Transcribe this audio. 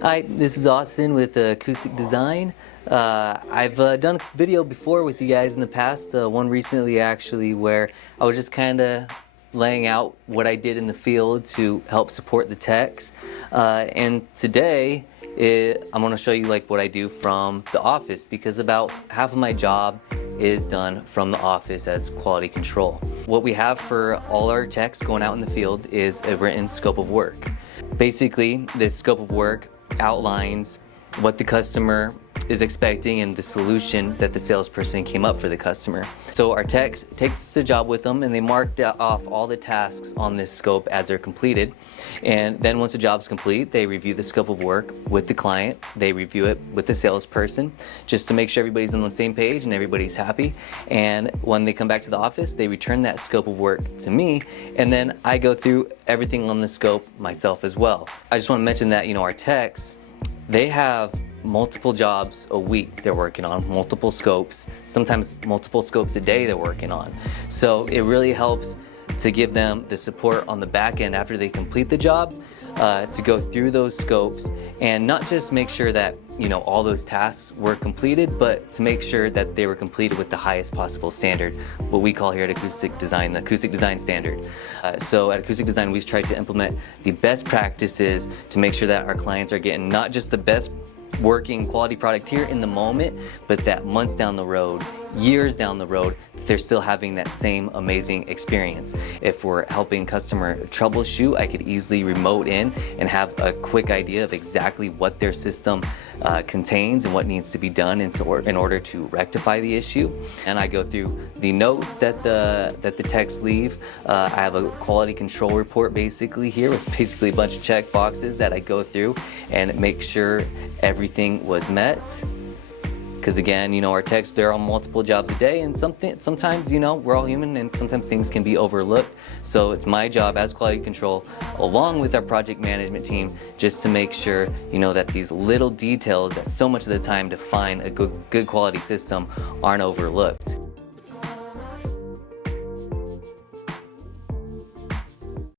Hi, this is Austin with Acoustic Design. I've done a video before with you guys in the past, one recently actually, where I was just kind of laying out what I did in the field to help support the techs. And today I'm going to show you what I do from the office, because about half of my job is done from the office as quality control. What we have for all our techs going out in the field is a written scope of work. Basically, this scope of work outlines what the customer is expecting and the solution that the salesperson came up for the customer. So our techs takes the job with them and they mark off all the tasks on this scope as they're completed. And then once the job's complete, they review the scope of work with the client. They review it with the salesperson just to make sure everybody's on the same page and everybody's happy. And when they come back to the office, they return that scope of work to me, and then I go through everything on the scope myself as well. I just want to mention that, our techs, they have multiple jobs a week they're working on, multiple scopes, sometimes multiple scopes a day they're working on. So it really helps to give them the support on the back end after they complete the job, to go through those scopes and not just make sure that all those tasks were completed, but to make sure that they were completed with the highest possible standard, what we call here at Acoustic Design, the Acoustic Design standard. So at Acoustic Design, we've tried to implement the best practices to make sure that our clients are getting not just the best working quality product here in the moment, but that months down the road, years down the road, they're still having that same amazing experience. If we're helping customer troubleshoot, I could easily remote in and have a quick idea of exactly what their system contains and what needs to be done in order to rectify the issue. And I go through the notes that the techs leave. I have a quality control report basically here with basically a bunch of check boxes that I go through and make sure everything was met. Because again, our techs, they're on multiple jobs a day, and sometimes, we're all human and sometimes things can be overlooked. So it's my job as quality control, along with our project management team, just to make sure, that these little details that so much of the time define a good quality system aren't overlooked.